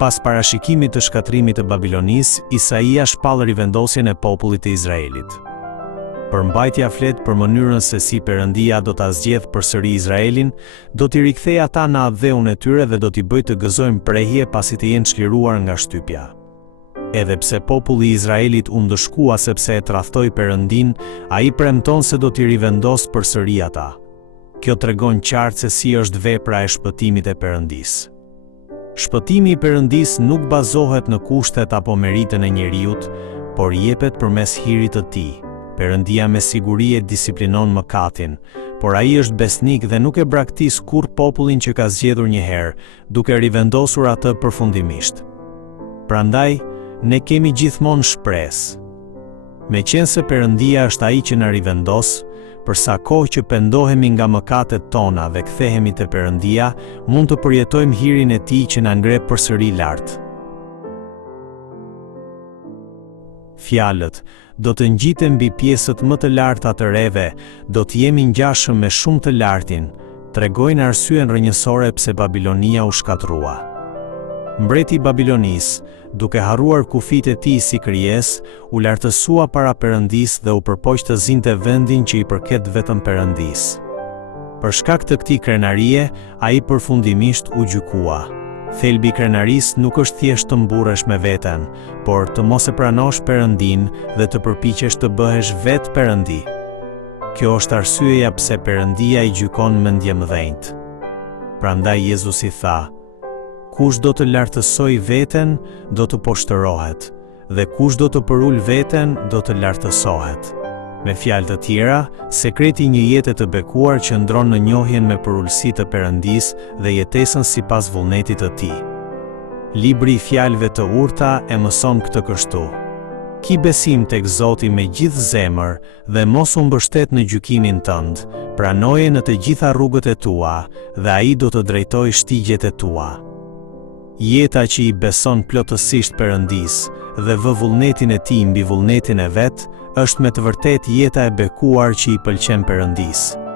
Pas parashikimit të shkatrimit të Babilonisë, Isaia shpall rivendosjen e popullit të Izraelit. Përmbajtja flet për mënyrën se si Perëndia do ta zgjedh përsëri Izraelin, do t'i rikthejë ata në atë dheun e tyre dhe do t'i bëjë të gëzojnë prehje pasi të jenë çliruar nga shtypja. Edhe pse populli i Izraelit u ndëshkua sepse e tradhtoi Perëndin, ai premton se do t'i rivendos përsëri ata. Kjo tregon qartë se si është vepra e shpëtimit e Perëndisë. Shpëtimi i Perëndisë nuk bazohet në kushtet apo meritën e njeriut, por jepet përmes hirit të tij. Perëndia me siguri e disiplinon mëkatin, por ai është besnik dhe nuk e braktis kurrë popullin që ka zgjedhur një herë, duke rivendosur atë përfundimisht. Prandaj, ne kemi gjithmonë shpresë. Meqense Perëndia është ai që na rivendos, për sa kohë që pendohemi nga mëkatet tona dhe kthehemi te Perëndia, mund të përjetojmë hirin e tij që na ngre përsëri lart. Fjalët do të ngjiten mbi pjesët më të larta të reve, do të jemi ngjashëm me shumë të lartin, tregojnë arsyen rrënjësore pse Babilonia u shkatrua. Mbreti i Babilonisë, duke harruar kufit e tij si krijesë, u lartësua para Perëndisë dhe u përpoq të zinte vendin që i përket vetëm Perëndisë. Për shkak të këtij krenarie, ai përfundimisht u gjykua. Thelbi i krenarisë nuk është thjesht të mburresh me veten, por të mos e pranosh Perëndin dhe të përpiqesh të bëhesh vetë Perëndi. Kjo është arsyeja pse Perëndia i gjykon me ndjemdhënjt. Prandaj Jezusi tha: kush do të lartësoj veten, do të poshtërohet, dhe kush do të përul veten, do të lartësohet. Me fjalë të tjera, sekreti i një jete të bekuar qëndron në njohjen me përulësi të Perëndisë dhe jetesën sipas vullnetit të tij. Libri i fjalëve të urta e mëson këtë kështu: ki besim tek Zoti me gjithë zemër dhe mos u mbështet në gjykimin tënd, pranoje në të gjitha rrugët e tua dhe ai do të drejtojë shtigjet e tua. Jeta që i beson plotësisht Perëndisë dhe vë vullnetin e tij mbi vullnetin e vet, është me të vërtet jeta e bekuar që i pëlqen Perëndisë.